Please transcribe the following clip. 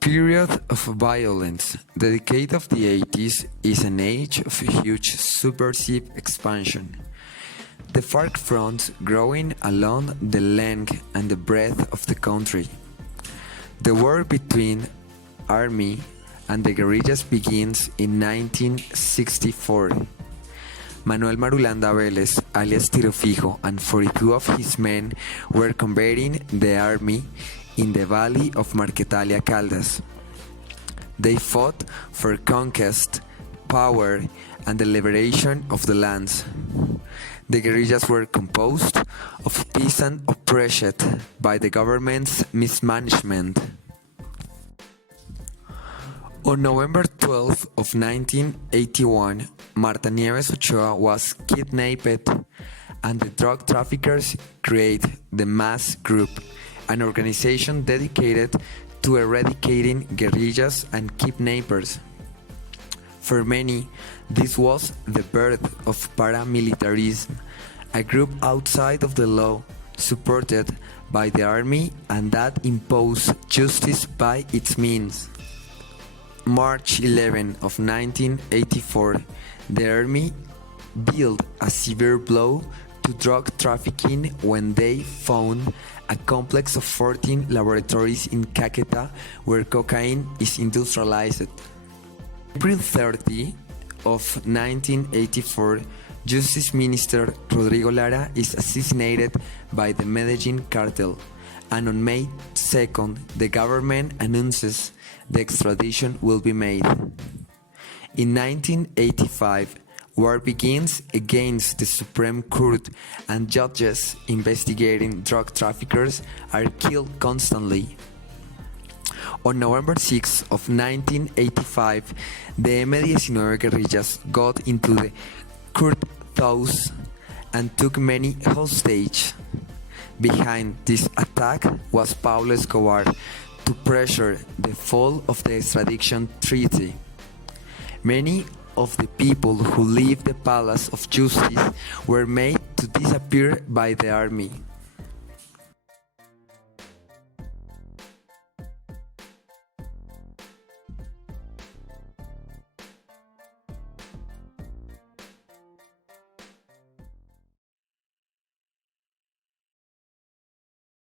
Period of violence. The decade of the 80s is an age of huge subversive expansion. The FARC fronts growing along the length and the breadth of the country. The war between army and the guerrillas begins in 1964. Manuel Marulanda Vélez, alias Tiro Fijo, and 42 of his men were combating the army in the valley of Marquetalia Caldas. They fought for conquest, power, and the liberation of the lands. The guerrillas were composed of peasants oppressed by the government's mismanagement. On November 12 of 1981, Marta Nieves Ochoa was kidnapped and the drug traffickers created the Mass Group, an organization dedicated to eradicating guerrillas and kidnappers. For many, this was the birth of paramilitarism, a group outside of the law, supported by the army and that imposed justice by its means. March 11 of 1984, the army dealt a severe blow to drug trafficking when they found a complex of 14 laboratories in Caquetá where cocaine is industrialized. April 30 of 1984, Justice Minister Rodrigo Lara is assassinated by the Medellin cartel, and on May 2nd, the government announces the extradition will be made. In 1985, war begins against the Supreme Court and judges investigating drug traffickers are killed constantly. On November 6 of 1985, the M-19 guerrillas got into the courthouse and took many hostage. Behind this attack was Pablo Escobar to pressure the fall of the extradition treaty. Many of the people who left the Palace of Justice were made to disappear by the army.